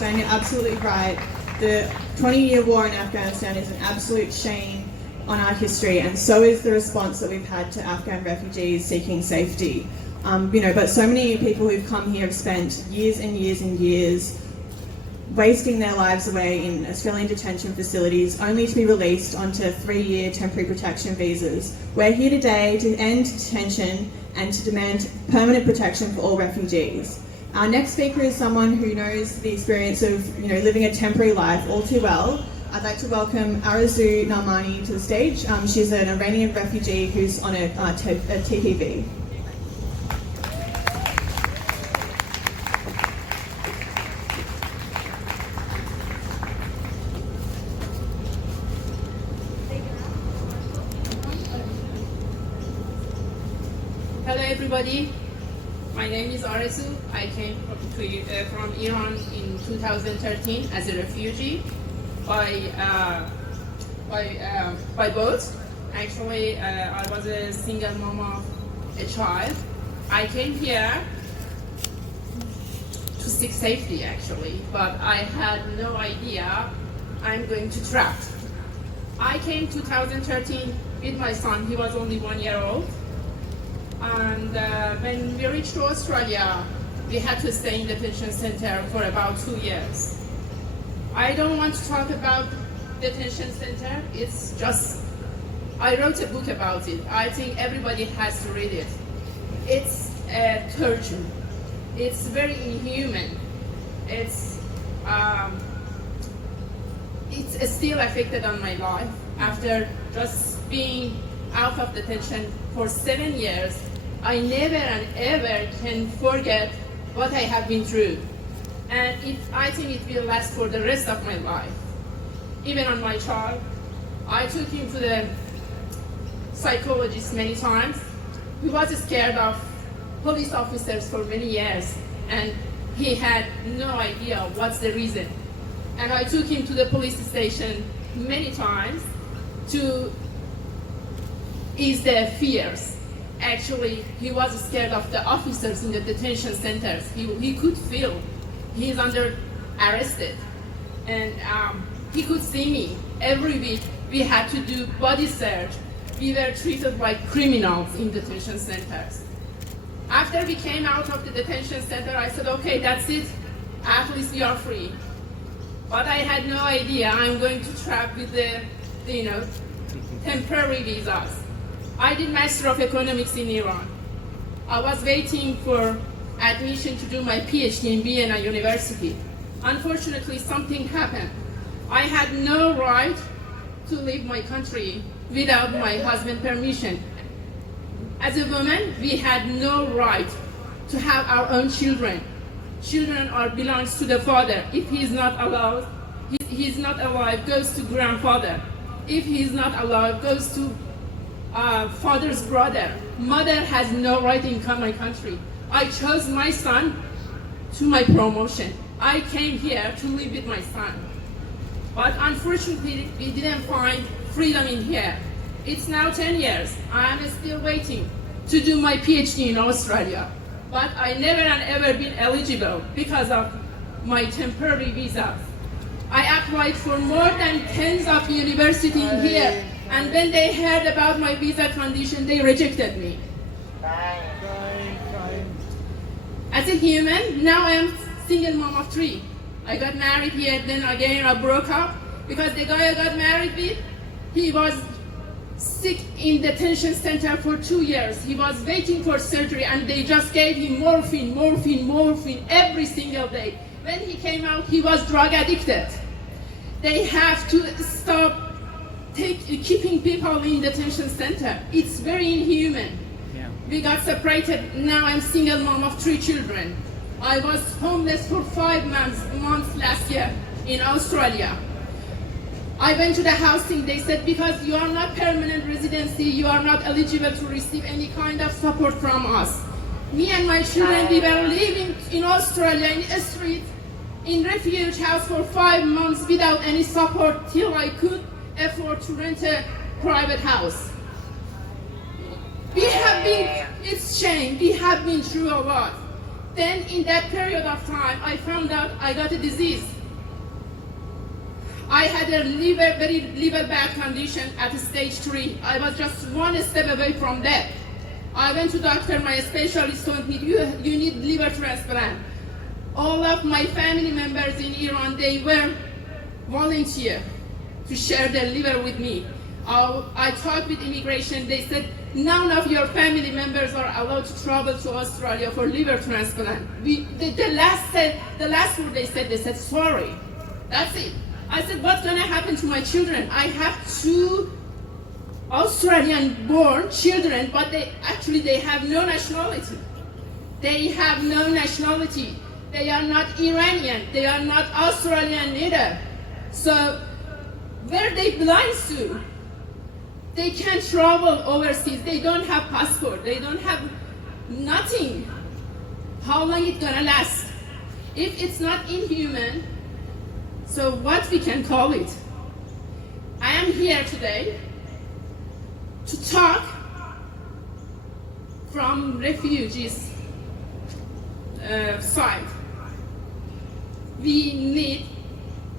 Afghanistan. You're absolutely right. The 20-year war in Afghanistan is an absolute shame on our history, and so is the response that we've had to Afghan refugees seeking safety. But so many people who've come here have spent years and years and years wasting their lives away in Australian detention facilities only to be released onto 3-year temporary protection visas. We're here today to end detention and to demand permanent protection for all refugees. Our next speaker is someone who knows the experience of living a temporary life all too well. I'd like to welcome Arezoo Narimani to the stage. She's an Iranian refugee who's on a TPV. Hello everybody, my name is Arezoo. I came from Iran in 2013 as a refugee by boat. Actually, I was a single mom of a child. I came here to seek safety actually, but I had no idea I'm going to trap. I came 2013 with my son. He was only 1 year old. And when we reached Australia, we had to stay in detention center for about 2 years. I don't want to talk about detention center. It's just, I wrote a book about it. I think everybody has to read it. It's a torture. It's very inhuman. It's still affected on my life after just being out of detention for 7 years. I never and ever can forget what I have been through. And I think it will last for the rest of my life. Even on my child, I took him to the psychologist many times. He was scared of police officers for many years, and he had no idea what's the reason. And I took him to the police station many times to ease their fears. Actually, he was scared of the officers in the detention centers. He could feel he's under arrested, and he could see me every week. We had to do body search. We were treated like criminals in detention centers. After we came out of the detention center, I said, okay, that's it. At least we are free. But I had no idea I'm going to trap with the temporary visas. I did Master of Economics in Iran. I was waiting for admission to do my PhD in Vienna University. Unfortunately, something happened. I had no right to leave my country without my husband's permission. As a woman, we had no right to have our own children. Children belongs to the father. If he is not allowed, he is not alive, goes to grandfather. If he is not alive, goes to father's brother. Mother has no right in my country. I chose my son to my promotion. I came here to live with my son. But unfortunately, we didn't find freedom in here. It's now 10 years. I am still waiting to do my PhD in Australia. But I never and ever been eligible because of my temporary visa. I applied for more than tens of universities here, and when they heard about my visa condition, they rejected me. As a human, now I am single mom of 3. I got married here, then again I broke up because the guy I got married with, he was sick in detention center for 2 years. He was waiting for surgery, and they just gave him morphine every single day. When he came out, he was drug addicted. They have to stop keeping people in detention center. It's very inhuman. Yeah. We got separated. Now I'm single mom of 3 children. I was homeless for 5 months last year in Australia. I went to the housing. They said, because you are not permanent residency, you are not eligible to receive any kind of support from us. Me and my children, we were living in Australia in a street, in refuge house for 5 months without any support till I could afford to rent a private house. We have been, it's shame, we have been through a lot. Then in that period of time, I found out I got a disease. I had a very liver bad condition at stage 3. I was just one step away from death. I went to doctor, my specialist told me, you need liver transplant. All of my family members in Iran, they were volunteer to share their liver with me. I talked with immigration, they said, none of your family members are allowed to travel to Australia for liver transplant. The last word they said, sorry, that's it. I said, what's gonna happen to my children? I have 2 Australian-born children, but they have no nationality. They have no nationality. They are not Iranian. They are not Australian either. So where they belong to? They can't travel overseas. They don't have passport. They don't have nothing. How long it's gonna last? If it's not inhuman, so what we can call it? I am here today to talk from refugees' side. We need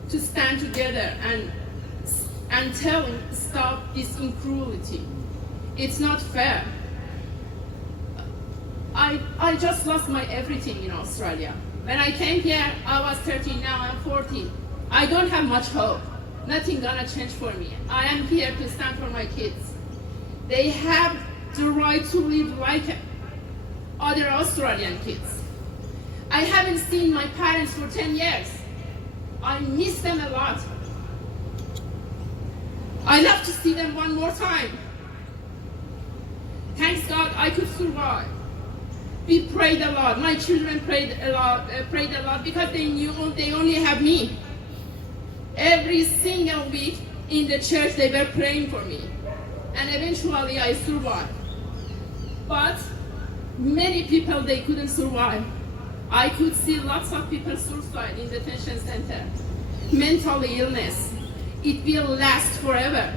to stand together and tell them, stop this cruelty. It's not fair. I just lost my everything in Australia. When I came here, I was 13, now I'm 14. I don't have much hope. Nothing gonna change for me. I am here to stand for my kids. They have the right to live like other Australian kids. I haven't seen my parents for 10 years. I miss them a lot. I love to see them one more time. Thanks God I could survive. We prayed a lot. My children prayed a lot because they knew they only have me. Every single week in the church they were praying for me. And eventually I survived. But many people, they couldn't survive. I could see lots of people suicide in detention center. Mental illness. It will last forever.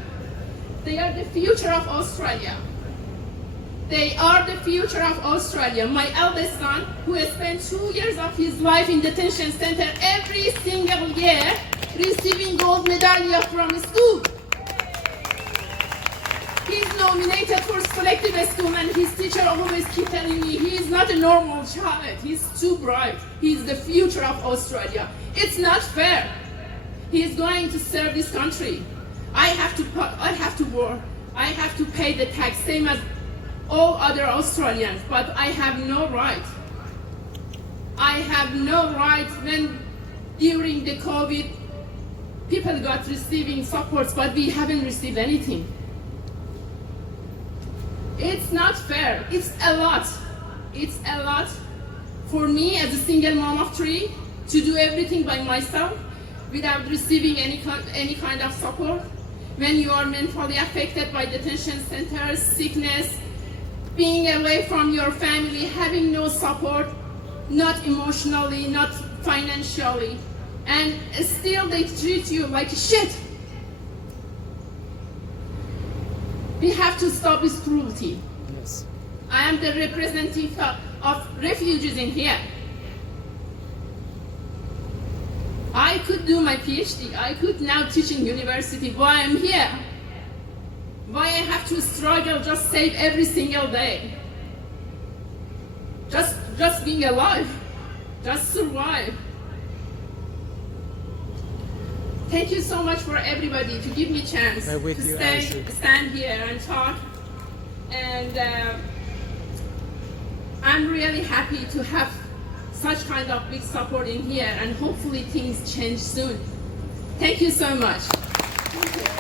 They are the future of Australia. They are the future of Australia. My eldest son, who has spent 2 years of his life in detention center every single year, receiving gold medal from school. He's nominated for selective school and his teacher always keep telling me he is not a normal child. He's too bright. He's the future of Australia. It's not fair. He's going to serve this country. I have to work. I have to pay the tax same as all other Australians, but I have no right. I have no right when during the COVID people got receiving supports, but we haven't received anything. It's not fair. It's a lot. It's a lot for me as a single mom of 3 to do everything by myself without receiving any kind of support. When you are mentally affected by detention centers, sickness, being away from your family, having no support, not emotionally, not financially, and still they treat you like shit. We have to stop this cruelty. Yes. I am the representative of refugees in here. I could do my PhD. I could now teach in university. Why I'm here? Why I have to struggle, just save every single day? Just being alive. Just survive. Thank you so much for everybody to give me a chance to stand here and talk. And I'm really happy to have such kind of big support in here, and hopefully things change soon. Thank you so much. Thank you.